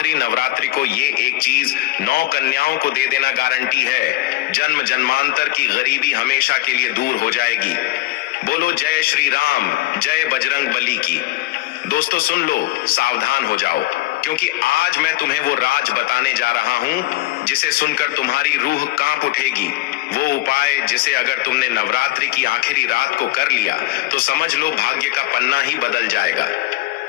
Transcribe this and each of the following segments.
आखिरी नवरात्रि को ये एक चीज 9 कन्याओं को दे देना गारंटी है, जन्म जन्मांतर की गरीबी हमेशा के लिए दूर हो जाएगी। बोलो जय श्री राम, जय बजरंग बली की। दोस्तों सुन लो, सावधान हो जाओ, क्योंकि आज मैं तुम्हें वो राज बताने जा रहा हूं जिसे सुनकर तुम्हारी रूह कांप उठेगी। वो उपाय जिसे अगर तुमने नवरात्रि की आखिरी रात को कर लिया तो समझ लो भाग्य का पन्ना ही बदल जाएगा।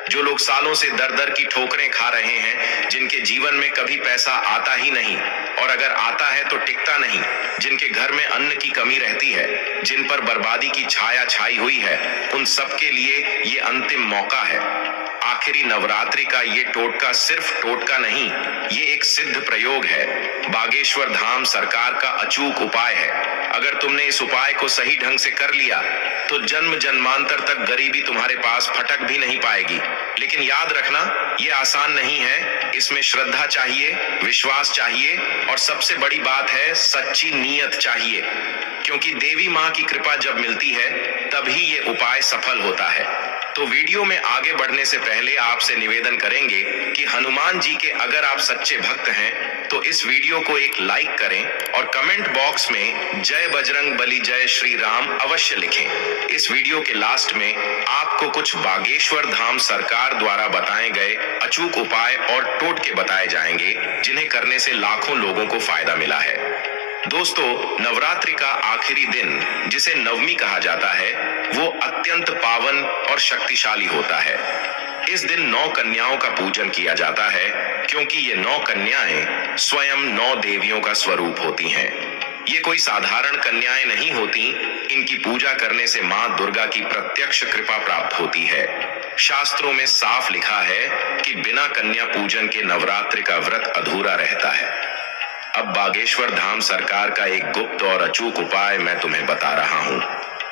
जो लोग सालों से दर दर की ठोकरें खा रहे हैं, जिनके जीवन में कभी पैसा आता ही नहीं और अगर आता है तो टिकता नहीं, जिनके घर में अन्न की कमी रहती है, जिन पर बर्बादी की छाया छाई हुई है, उन सबके लिए ये अंतिम मौका है। आखिरी नवरात्रि का ये टोटका सिर्फ टोटका नहीं, ये एक सिद्ध प्रयोग है। बागेश्वर धाम सरकार का अचूक उपाय है। अगर तुमने इस उपाय को सही ढंग से कर लिया तो जन्म जन्मांतर तक गरीबी तुम्हारे पास फटक भी नहीं पाएगी। लेकिन याद रखना, ये आसान नहीं है। इसमें श्रद्धा चाहिए, विश्वास चाहिए और सबसे बड़ी बात है सच्ची नीयत चाहिए, क्योंकि देवी माँ की कृपा जब मिलती है तभी ये उपाय सफल होता है। तो वीडियो में आगे बढ़ने से पहले आपसे निवेदन करेंगे कि हनुमान जी के अगर आप सच्चे भक्त हैं तो इस वीडियो को एक लाइक करें और कमेंट बॉक्स में जय बजरंग बली जय श्री राम अवश्य लिखें। इस वीडियो के लास्ट में आपको कुछ बागेश्वर धाम सरकार द्वारा बताए गए अचूक उपाय और टोटके बताए जाएंगे, जिन्हें करने से लाखों लोगों को फायदा मिला है। दोस्तों, नवरात्रि का आखिरी दिन, जिसे नवमी कहा जाता है, वो अत्यंत पावन और शक्तिशाली होता है। इस दिन 9 कन्याओं का पूजन किया जाता है, क्योंकि ये 9 कन्याएं स्वयं 9 देवियों का स्वरूप होती हैं। ये कोई साधारण कन्याएं नहीं होती, इनकी पूजा करने से मां दुर्गा की प्रत्यक्ष कृपा प्राप्त होती है। शास्त्रों में साफ लिखा है कि बिना कन्या पूजन के नवरात्रि का व्रत अधूरा रहता है। अब बागेश्वर धाम सरकार का एक गुप्त और अचूक उपाय मैं तुम्हें बता रहा हूं।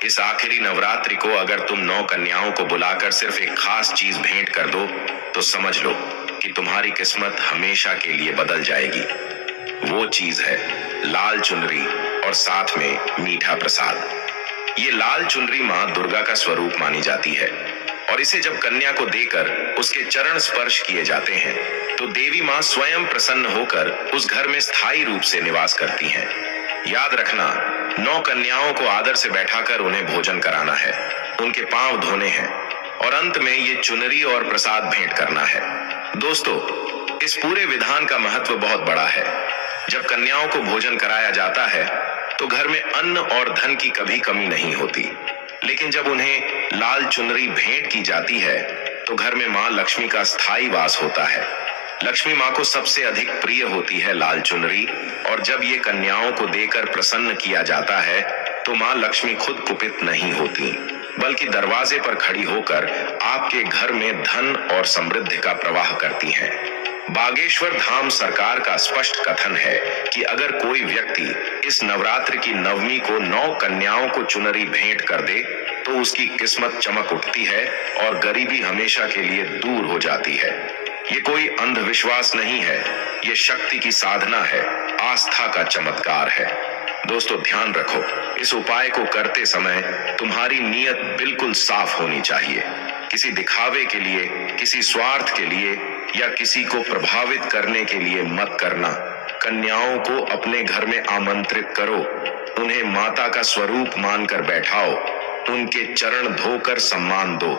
इस आखिरी नवरात्रि को अगर तुम 9 कन्याओं को बुलाकर सिर्फ एक खास चीज भेंट कर दो तो समझ लो कि तुम्हारी किस्मत हमेशा के लिए बदल जाएगी। वो चीज है लाल चुनरी और साथ में मीठा प्रसाद। ये लाल चुनरी मां दुर्गा का स्वरूप मानी जाती है और इसे जब कन्या को देकर उसके चरण स्पर्श किए जाते हैं तो देवी मां स्वयं प्रसन्न होकर उस घर में स्थायी रूप से निवास करती हैं। याद रखना, 9 कन्याओं को आदर से बैठाकर उन्हें भोजन कराना है, उनके पांव धोने हैं और अंत में ये चुनरी और प्रसाद भेंट करना है। दोस्तों, इस पूरे विधान का महत्व बहुत बड़ा है। जब कन्याओं को भोजन कराया जाता है तो घर में अन्न और धन की कभी कमी नहीं होती, लेकिन जब उन्हें लाल चुनरी भेंट की जाती है तो घर में मां लक्ष्मी का स्थायी वास होता है। लक्ष्मी मां को सबसे अधिक प्रिय होती है लाल चुनरी, और जब ये कन्याओं को देकर प्रसन्न किया जाता है तो मां लक्ष्मी खुद कुपित नहीं होती, बल्कि दरवाजे पर खड़ी होकर आपके घर में धन और समृद्धि का प्रवाह करती हैं। बागेश्वर धाम सरकार का स्पष्ट कथन है कि अगर कोई व्यक्ति इस नवरात्रि की नवमी को 9 कन्याओं को चुनरी भेंट कर दे तो उसकी किस्मत चमक उठती है और गरीबी हमेशा के लिए दूर हो जाती है। ये कोई अंधविश्वास नहीं है, ये शक्ति की साधना है, आस्था का चमत्कार है। दोस्तों ध्यान रखो, इस उपाय को करते समय तुम्हारी नीयत बिल्कुल साफ होनी चाहिए। किसी दिखावे के लिए, किसी स्वार्थ के लिए या किसी को प्रभावित करने के लिए मत करना। कन्याओं को अपने घर में आमंत्रित करो, उन्हें माता का स्वरूप मानकर बैठाओ, उनके चरण धोकर सम्मान दो।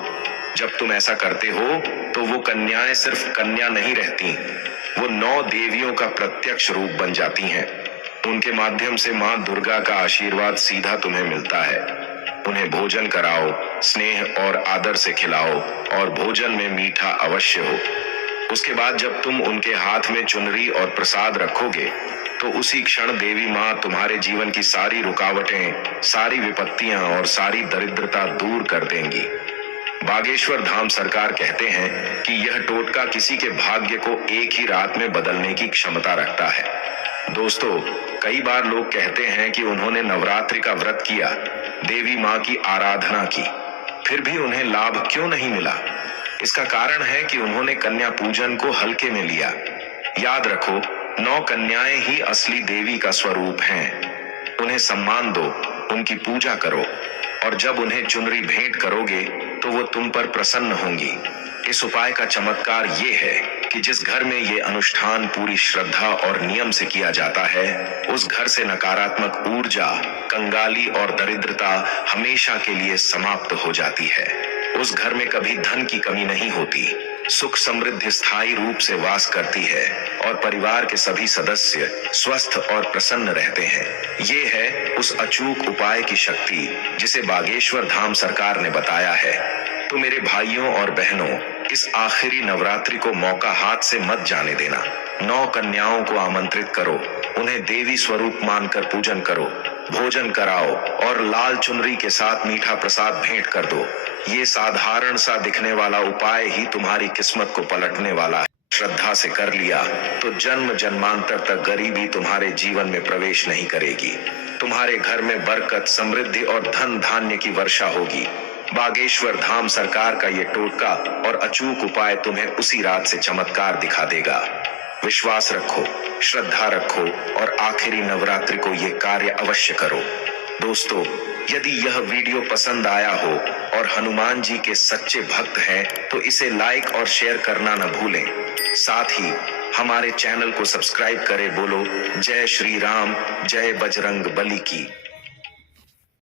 जब तुम ऐसा करते हो तो वो कन्याएं सिर्फ कन्या नहीं रहती, वो 9 देवियों का प्रत्यक्ष रूप बन जाती हैं। उनके माध्यम से मां दुर्गा का आशीर्वाद सीधा तुम्हें मिलता है। उन्हें भोजन कराओ, स्नेह और आदर से खिलाओ और भोजन में मीठा अवश्य हो। उसके बाद जब तुम उनके हाथ में चुनरी और प्रसाद रखोगे तो उसी क्षण देवी मां तुम्हारे जीवन की सारी रुकावटें, सारी विपत्तियां और सारी दरिद्रता दूर कर देंगी। बागेश्वर धाम सरकार कहते हैं कि यह टोटका किसी के भाग्य को एक ही रात में बदलने की क्षमता रखता है। दोस्तों, कई बार लोग कहते हैं कि उन्होंने नवरात्रि का व्रत किया, देवी मां की आराधना की, फिर भी उन्हें लाभ क्यों नहीं मिला। इसका कारण है कि उन्होंने कन्या पूजन को हल्के में लिया। याद रखो, 9 कन्याएं ही असली देवी का स्वरूप हैं। उन्हें सम्मान दो, उनकी पूजा करो और जब उन्हें चुनरी भेंट करोगे तो वो तुम पर प्रसन्न होंगी। इस उपाय का चमत्कार ये है कि जिस घर में ये अनुष्ठान पूरी श्रद्धा और नियम से किया जाता है, उस घर से नकारात्मक ऊर्जा, कंगाली और दरिद्रता हमेशा के लिए समाप्त हो जाती है। उस घर में कभी धन की कमी नहीं होती, सुख समृद्धि स्थायी रूप से वास करती है और परिवार के सभी सदस्य स्वस्थ और प्रसन्न रहते हैं। ये है उस अचूक उपाय की शक्ति जिसे बागेश्वर धाम सरकार ने बताया है। तो मेरे भाइयों और बहनों, इस आखिरी नवरात्रि को मौका हाथ से मत जाने देना। 9 कन्याओं को आमंत्रित करो, उन्हें देवी स्वरूप मानकर पूजन करो, भोजन कराओ और लाल चुनरी के साथ मीठा प्रसाद भेंट कर दो। ये साधारण सा दिखने वाला उपाय ही तुम्हारी किस्मत को पलटने वाला है। श्रद्धा से कर लिया तो जन्म जन्मांतर तक गरीबी तुम्हारे जीवन में प्रवेश नहीं करेगी। तुम्हारे घर में बरकत, समृद्धि और धन धान्य की वर्षा होगी। बागेश्वर धाम सरकार का ये टोटका और अचूक उपाय तुम्हें उसी रात से चमत्कार दिखा देगा। विश्वास रखो, श्रद्धा रखो और आखिरी नवरात्रि को ये कार्य अवश्य करो। दोस्तों, यदि यह वीडियो पसंद आया हो और हनुमान जी के सच्चे भक्त हैं तो इसे लाइक और शेयर करना न भूलें। साथ ही हमारे चैनल को सब्सक्राइब करें। बोलो जय श्री राम, जय बजरंग बली की।